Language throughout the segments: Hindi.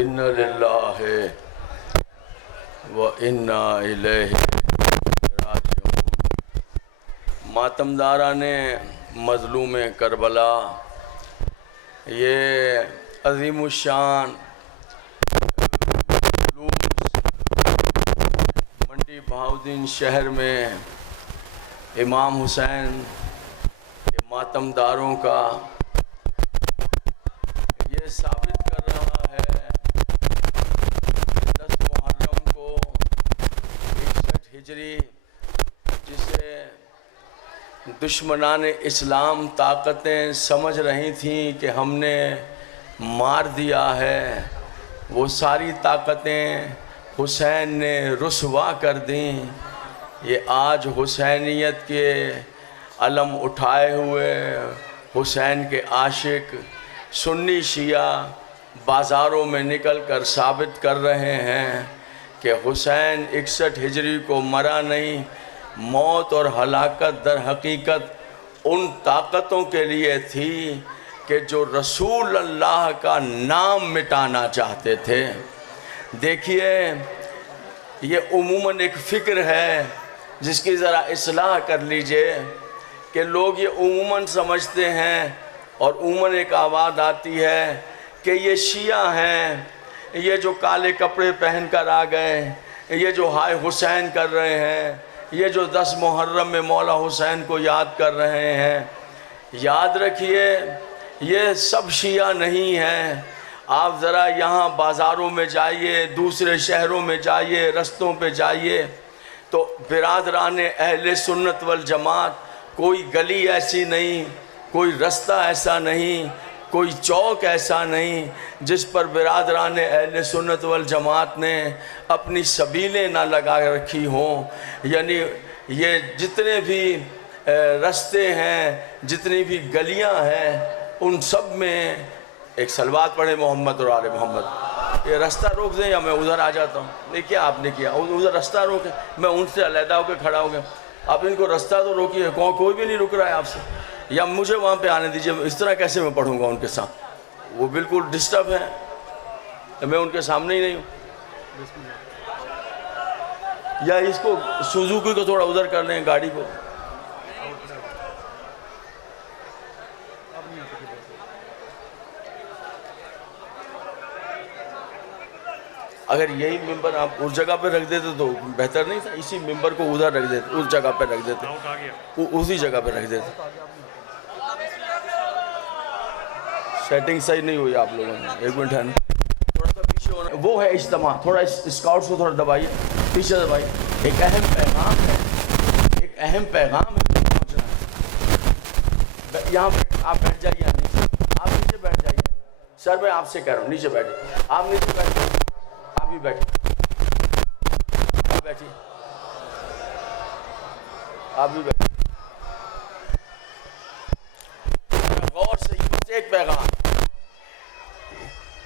इन्ना लिल्लाहि व इन्ना इलैहि राजिऊन। मातमदारा ने मज़लूम करबला, ये अज़ीमुश्शान मंडी बहाउद्दीन शहर में इमाम हुसैन के मातमदारों का ये साबित कर रहा है 10 मुहर्रम को 61 हिजरी, जिसे दुश्मनान इस्लाम ताकतें समझ रही थीं कि हमने मार दिया है, वो सारी ताकतें हुसैन ने रुसवा कर दी। ये आज हुसैनियत के अलम उठाए हुए हुसैन के आशिक सुन्नी शिया बाज़ारों में निकल कर साबित कर रहे हैं कि हुसैन 61 हिजरी को मरा नहीं। मौत और हलाकत दर हकीकत उन ताकतों के लिए थी कि जो रसूल अल्लाह का नाम मिटाना चाहते थे। देखिए, ये उमूमन एक फ़िक्र है जिसकी ज़रा इस्लाह कर लीजिए कि लोग ये उमूमन समझते हैं और उमूमन एक आवाज़ आती है कि ये शिया हैं, ये जो काले कपड़े पहन कर आ गए, ये जो हाय हुसैन कर रहे हैं, ये जो 10 मुहर्रम में मौला हुसैन को याद कर रहे हैं। याद रखिए, ये सब शिया नहीं हैं। आप ज़रा यहाँ बाज़ारों में जाइए, दूसरे शहरों में जाइए, रस्तों पे जाइए, तो बिरादरान अहले सुन्नत वल जमात, कोई गली ऐसी नहीं, कोई रास्ता ऐसा नहीं, कोई चौक ऐसा नहीं जिस पर बिरादरान अहले सुन्नत वल जमात ने अपनी सबीलें ना लगा रखी हों। यानी ये जितने भी रास्ते हैं, जितनी भी गलियां हैं, उन सब में एक सलवात पढ़े मोहम्मद और आले मोहम्मद। ये रास्ता रोक दें या मैं उधर आ जाता हूँ। नहीं, क्या आपने किया, उधर रास्ता रोके, मैं उनसे अलहदा होकर खड़ा हो गया। आप इनको रास्ता तो रोकिए, कोई भी नहीं रुक रहा है आपसे, या मुझे वहाँ पे आने दीजिए। इस तरह कैसे मैं पढ़ूँगा उनके साथ? वो बिल्कुल डिस्टर्ब है, मैं उनके सामने ही नहीं हूँ। या इसको सुजुकी को थोड़ा उधर कर लें, गाड़ी को। अगर यही मेंबर आप उस जगह पे रख देते तो बेहतर नहीं था? इसी मेंबर को उधर रख देते, उस जगह पे रख देते, उसी जगह पे रख देते। सेटिंग सही नहीं हुई आप लोगों ने। एक मिनट है ना, थोड़ा सा पीछे होना। वो है इज्तिमा, थोड़ा स्काउट्स को थोड़ा दबाइए, पीछे दबाइए। एक अहम पैगाम है, एक अहम पैगाम है पहुँचना। यहाँ आप बैठ जाइए, आप नीचे बैठ जाइए। सर मैं आपसे कह रहा हूँ, नीचे बैठिए। आप नीचे बैठिए, आप भी बैठिए, आप बैठिए, आप भी बैठिए। गौर से एक पैगाम,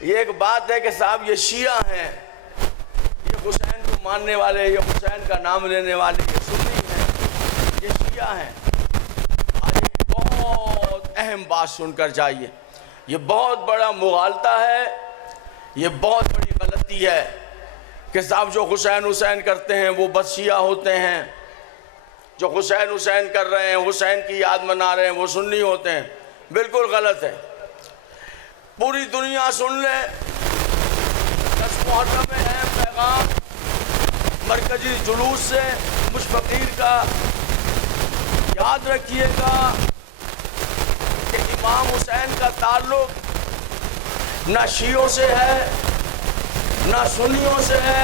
ये एक बात है कि साहब ये शिया हैं, ये हुसैन को मानने वाले, ये हुसैन का नाम लेने वाले, ये सुन्नी हैं, ये शिया हैं। आज एक बहुत अहम बात सुनकर जाइए। ये बहुत बड़ा मुगालता है, ये बहुत बड़ी गलती है कि साहब जो हुसैन हुसैन करते हैं वो बस शिया होते हैं, जो हुसैन हुसैन कर रहे हैं, हुसैन की याद मना रहे हैं, वो सुन्नी होते हैं। बिल्कुल गलत है। पूरी दुनिया सुन ले, 10 मुहर्रम में है पैगाम मरकजी जुलूस से मुशफ़क़ीर का। याद रखिएगा कि इमाम हुसैन का ताल्लुक ना शियों से है, ना सुन्नियों से है।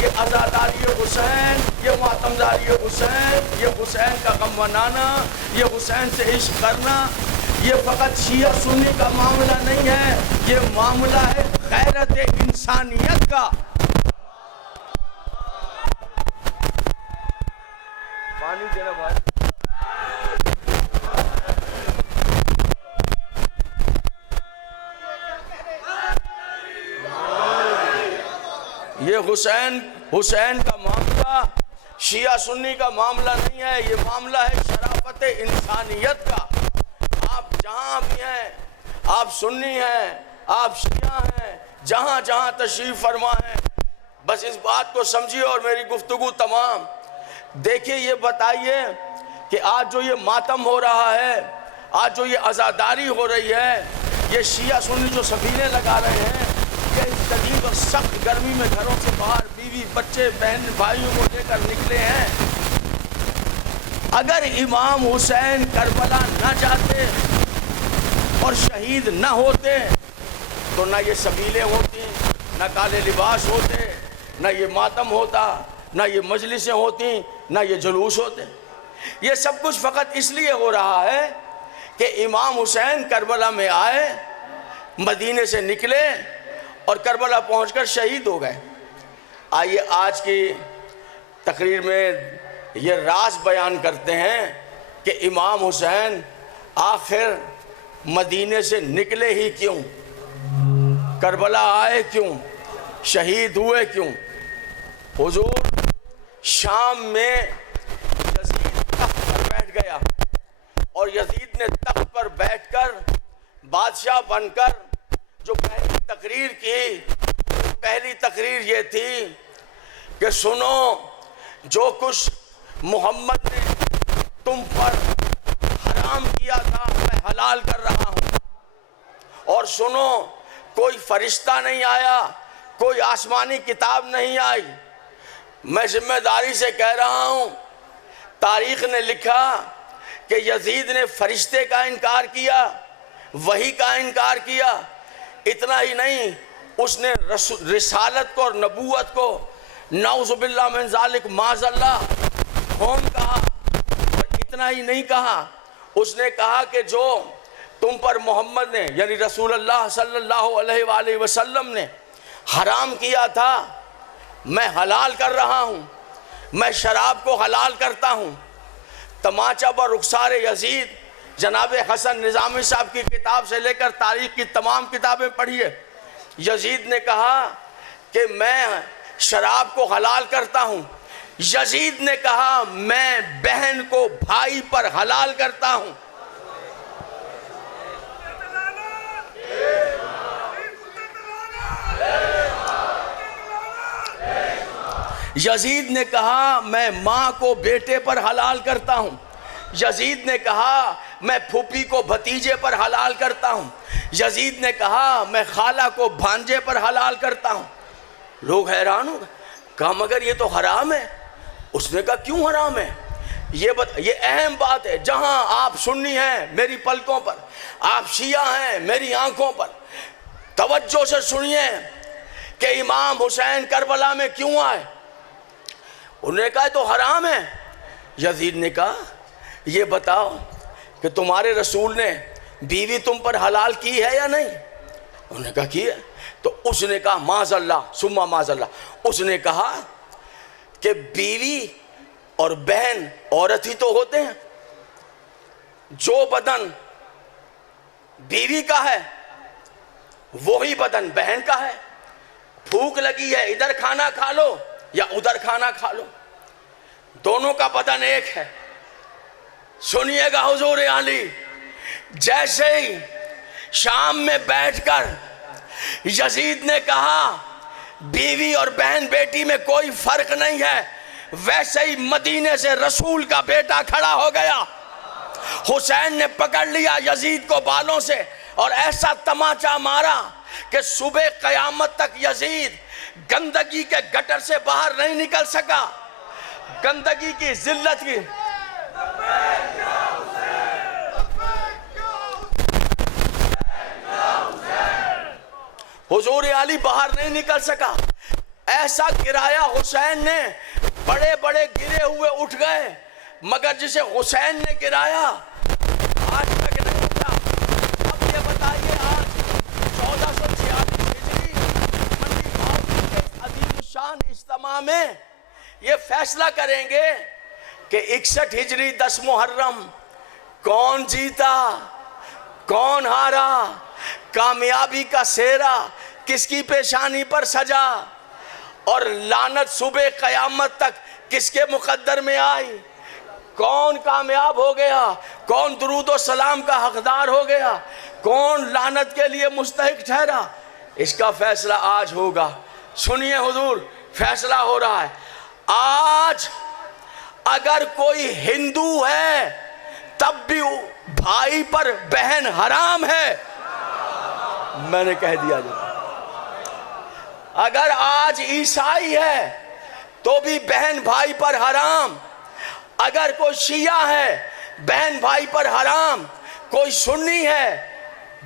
ये अज़ादारी हुसैन, ये मातमदारी हुसैन, ये हुसैन का गम मनाना, ये हुसैन से इश्क करना, ये फ़कत शिया सुन्नी का मामला नहीं है, ये मामला है गैरत इंसानियत का। पानी देना भाई। ये हुसैन का मामला शिया सुन्नी का मामला नहीं है, ये मामला है शराफत इंसानियत का। आप जहाँ भी हैं, आप सुन्नी हैं, आप शिया हैं, जहाँ जहाँ तशरीफ़ फरमा है, बस इस बात को समझिए और मेरी गुफ्तगू तमाम। देखिए, ये बताइए कि आज जो ये मातम हो रहा है, आज जो ये आज़ादारी हो रही है, ये शिया सुन्नी जो सफीने लगा रहे हैं, ये इस शदीद और सख्त गर्मी में घरों से बाहर बीवी बच्चे बहन भाइयों को लेकर निकले हैं। अगर इमाम हुसैन करबला न जाते और शहीद न होते तो ना ये सबीलें होती, ना काले लिबास होते, ना ये मातम होता, ना ये मजलिसें होती, ना ये जुलूस होते। ये सब कुछ फ़कत इसलिए हो रहा है कि इमाम हुसैन करबला में आए, मदीने से निकले और करबला पहुंचकर शहीद हो गए। आइए आज की तकरीर में ये राज बयान करते हैं कि इमाम हुसैन आखिर मदीने से निकले ही क्यों, करबला आए क्यों, शहीद हुए क्यों। हुजूर शाम में यजीद तख्त पर बैठ गया और यजीद ने तख्त पर बैठकर बादशाह बनकर जो पहली तकरीर की, पहली तकरीर ये थी कि सुनो, जो कुछ मोहम्मद ने तुम पर हराम किया था मैं हलाल कर रहा हूँ। और सुनो, कोई फरिश्ता नहीं आया, कोई आसमानी किताब नहीं आई। मैं जिम्मेदारी से कह रहा हूँ, तारीख ने लिखा कि यजीद ने फरिश्ते का इनकार किया, वही का इनकार किया। इतना ही नहीं, उसने रिसालत को और नबूवत को नाउज़ुबिल्लाह मिन ज़ालिक माज़अल्लाह कौन कहा। और इतना ही नहीं कहा, उसने कहा कि जो तुम पर मोहम्मद ने यानी रसूलुल्लाह सल्लल्लाहु अलैहि वसल्लम ने हराम किया था मैं हलाल कर रहा हूँ, मैं शराब को हलाल करता हूँ। तमाचा व रुखसार यजीद, जनाब हसन निज़ामी साहब की किताब से लेकर तारीख़ की तमाम किताबें पढ़िए। यजीद ने कहा कि मैं शराब को हलाल करता हूँ। यजीद ने कहा मैं बहन को भाई पर हलाल करता हूँ। यजीद ने कहा मैं माँ को बेटे पर हलाल करता हूँ। यजीद ने कहा मैं फूफी को भतीजे पर हलाल करता हूँ। यजीद ने कहा मैं खाला को भांजे पर हलाल करता हूँ। लोग हैरान हो गए, कहा मगर ये तो हराम है। उसने कहा क्यों हराम है? ये अहम बात है। जहाँ आप सुन्नी हैं मेरी पलकों पर, आप शिया हैं मेरी आंखों पर, तवज्जो से सुनिए कि इमाम हुसैन करबला में क्यों आए। उन्होंने कहा तो हराम है। यजीद ने कहा ये बताओ कि तुम्हारे रसूल ने बीवी तुम पर हलाल की है या नहीं? उन्होंने कहा की है। तो उसने कहा माज़अल्लाह सुम्मा माज़अल्लाह। उसने कहा कि बीवी और बहन औरत ही तो होते हैं। जो बदन बीवी का है वही बदन बहन का है। भूख लगी है, इधर खाना खा लो या उधर खाना खा लो, दोनों का बदन एक है। सुनिएगा हुजूर आली, जैसे ही शाम में बैठकर यजीद ने कहा बीवी और बहन बेटी में कोई फर्क नहीं है, वैसे ही मदीने से रसूल का बेटा खड़ा हो गया। हुसैन ने पकड़ लिया यजीद को बालों से और ऐसा तमाचा मारा कि सुबह कयामत तक यजीद गंदगी के गटर से बाहर नहीं निकल सका। गंदगी की जिल्लत की हुजूर आली बाहर नहीं निकल सका। ऐसा गिराया हुसैन ने, बड़े बड़े गिरे हुए उठ गए, मगर जिसे हुसैन ने गिराया आज तक नहीं उठा। अब ये बताइए, आज 1446 हिजरी अजीमुशान इज्तिमा में ये फैसला करेंगे कि 61 हिजरी 10 मुहर्रम कौन जीता कौन हारा, कामयाबी का सेहरा किसकी पेशानी पर सजा और लानत सुबह कयामत तक किसके मुकद्दर में आई। कौन कामयाब हो गया, कौन दुरूद और सलाम का हकदार हो गया, कौन लानत के लिए मुस्तहिक ठहरा। इसका फैसला आज होगा। सुनिए हुजूर, फैसला हो रहा है आज। अगर कोई हिंदू है तब भी भाई पर बहन हराम है। मैंने कह दिया जो अगर आज ईसाई है तो भी बहन भाई पर हराम। अगर कोई शिया है बहन भाई पर हराम। कोई सुन्नी है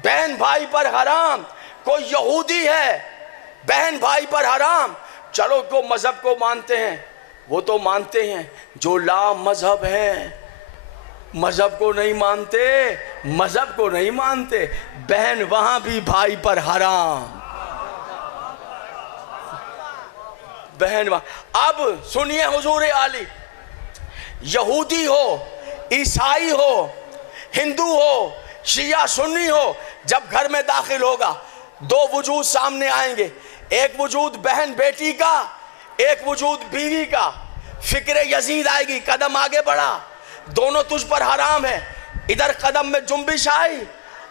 बहन भाई पर हराम। कोई यहूदी है बहन भाई पर हराम। चलो को मजहब को मानते हैं, वो तो मानते हैं। जो ला मजहब है मजहब को नहीं मानते, मजहब को नहीं मानते, बहन वहां भी भाई पर हराम। बहन वहां। अब सुनिए हुजूर आली, यहूदी हो, ईसाई हो, हिंदू हो, शिया सुन्नी हो, जब घर में दाखिल होगा दो वजूद सामने आएंगे। एक वजूद बहन बेटी का, एक वजूद बीवी का। फिक्र यजीद आएगी, कदम आगे बढ़ा, दोनों तुझ पर हराम है। इधर कदम में जुम्बिश आई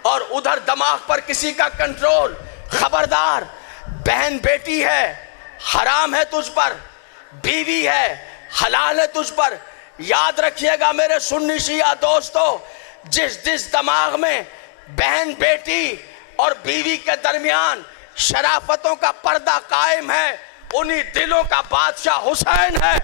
और उधर दिमाग पर किसी का कंट्रोल। खबरदार, बहन बेटी है हराम है तुझ पर, बीवी है हलाल है तुझ पर। याद रखिएगा मेरे सुन्नी शिया दोस्तों, जिस जिस दिमाग में बहन बेटी और बीवी के दरमियान शराफतों का पर्दा कायम है, उन्हीं दिलों का बादशाह हुसैन है।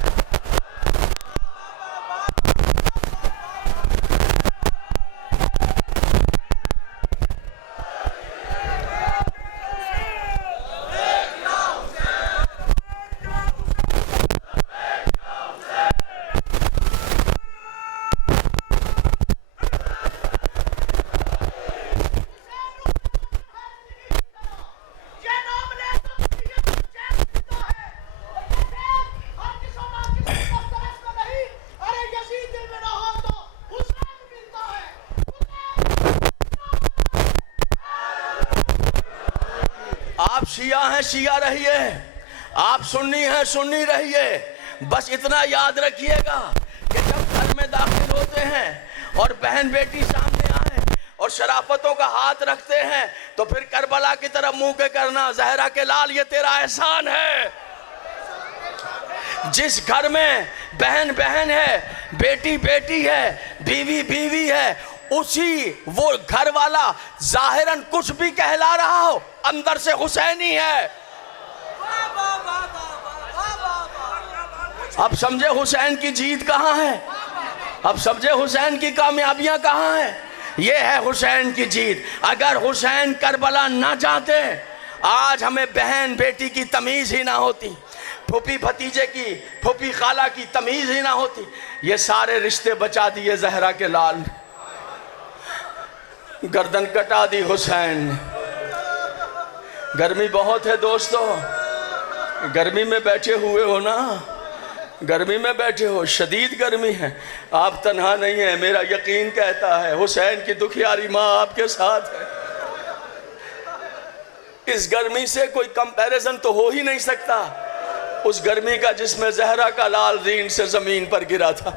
आप शिया हैं शिया रहिए, आप सुन्नी हैं सुन्नी रहिए। बस इतना याद रखिएगा कि जब घर में दाखिल होते हैं और बहन बेटी सामने आए और शराफतों का हाथ रखते हैं तो फिर करबला की तरफ मुंह के करना, ज़हरा के लाल ये तेरा एहसान है। जिस घर में बहन बहन है, बेटी बेटी है, बीवी बीवी है, उसी वो घर वाला जाहिरन कुछ भी कहला रहा हो, अंदर से हुसैनी है। अब समझे हुसैन की जीत कहां है, अब समझे हुसैन की कामयाबियां कहां है। ये है हुसैन की जीत। अगर हुसैन करबला ना जाते, आज हमें बहन बेटी की तमीज ही ना होती, फूफी भतीजे की, फूफी खाला की तमीज ही ना होती। ये सारे रिश्ते बचा दिए ज़हरा के लाल, गर्दन कटा दी हुसैन। गर्मी बहुत है दोस्तों, गर्मी में बैठे हुए हो ना, गर्मी में बैठे हो, शदीद गर्मी है। आप तन्हा नहीं है, मेरा यकीन कहता है हुसैन की दुखियारी माँ आपके साथ है। इस गर्मी से कोई कंपैरिजन तो हो ही नहीं सकता उस गर्मी का जिसमें ज़हरा का लाल रीन से ज़मीन पर गिरा था।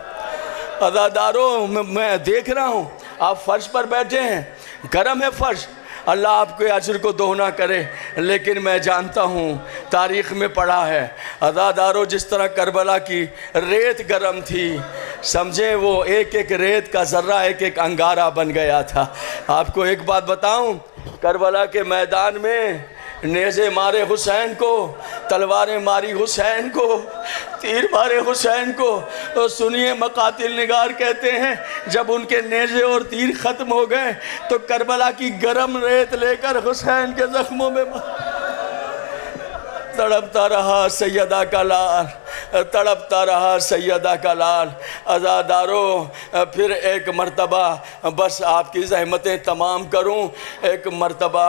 अदादारों, मैं देख रहा हूँ आप फर्श पर बैठे हैं, गर्म है फर्श, अल्लाह आपके अजर को दोहना करे। लेकिन मैं जानता हूँ तारीख़ में पढ़ा है अदादारों, जिस तरह करबला की रेत गर्म थी, समझे वो एक एक रेत का ज़र्रा एक एक अंगारा बन गया था। आपको एक बात बताऊँ, करबला के मैदान में नेज़े मारे हुसैन को, तलवारें मारी हुसैन को, तीर मारे हुसैन को। तो सुनिए, मकातिल निगार कहते हैं जब उनके नेज़े और तीर ख़त्म हो गए तो करबला की गरम रेत लेकर हुसैन के ज़ख्मों में तड़पता रहा सैयदा का लाल, तड़पता रहा सैयदा का लाल। अज़ादारों, फिर एक मर्तबा बस आपकी ज़हमतें तमाम करूं, एक मर्तबा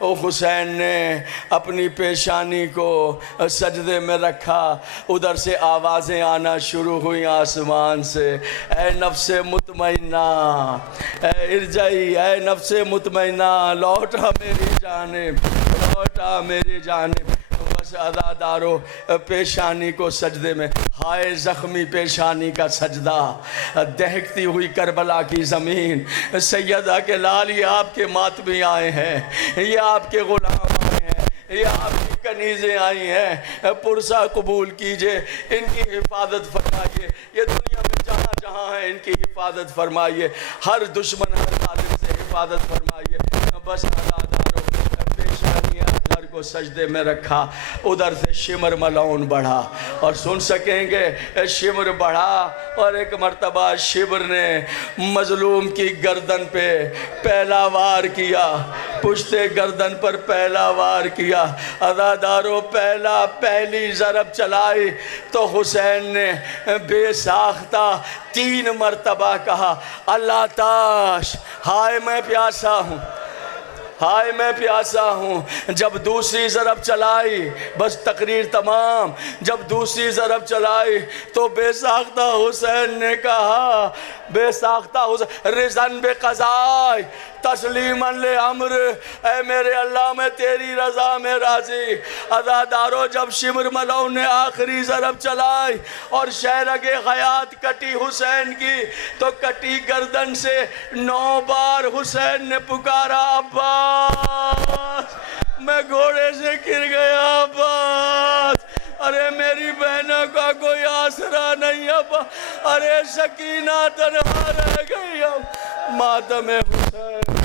हुसैन ने अपनी पेशानी को सजदे में रखा, उधर से आवाज़ें आना शुरू हुई आसमान से, ए नफ्से मुतमइन्ना, ए इरजाई, ए नफ्से मुतमइन्ना, लौटा मेरी जानिब, लौटा मेरी जानिब। बस अज़ादारों, पेशानी को सजदे में, हाय ज़ख्मी पेशानी का सजदा, दहकती हुई करबला की ज़मीन, सैयदा के लाल, ये आपके मातमी आए हैं, ये आपके ग़ुलाम आए हैं, ये आपकी कनीज़ें आई हैं, पुरसा कबूल कीजिए, इनकी हिफाजत फरमाइए। ये दुनिया में जहाँ जहाँ है इनकी हिफाजत फरमाइए, हर दुश्मन हर जालिम से हिफाजत फरमाइए। बस अदादारों पेशवानियाँ घर को सजदे में रखा, उधर से शिमर मलौन बढ़ा और सुन सकेंगे शिमर बढ़ा और एक मर्तबा शिमर ने मजलूम की गर्दन पे पहला वार किया, पुश्ते गर्दन पर पहला वार किया। अदादारों पहली ज़रब चलाई तो हुसैन ने बेसाख्ता 3 मर्तबा कहा, अल्लाह ताश, हाय मैं प्यासा हूँ, हाय मैं प्यासा हूँ। जब दूसरी ज़रब चलाई, बस तकरीर तमाम, जब दूसरी ज़रब चलाई तो बेसाख्ता हुसैन ने कहा, बेसाख्ता हुसैन, रिज़न बे क़ज़ाए तस्लीमन ले अम्र, ऐ मेरे अल्लाह मैं तेरी रज़ा में राज़ी। अज़ादारों जब शिमर मलौन ने आखिरी ज़रब चलाई और शहरगे हयात कटी हुसैन की, तो कटी गर्दन से 9 बार हुसैन ने पुकारा, अब्बास, मैं घोड़े से गिर गया अब्बास, अरे मेरी बहनों का कोई आसरा नहीं अब्बा, अरे सकीना तन्हा रह गई अब, मातम हुसैन।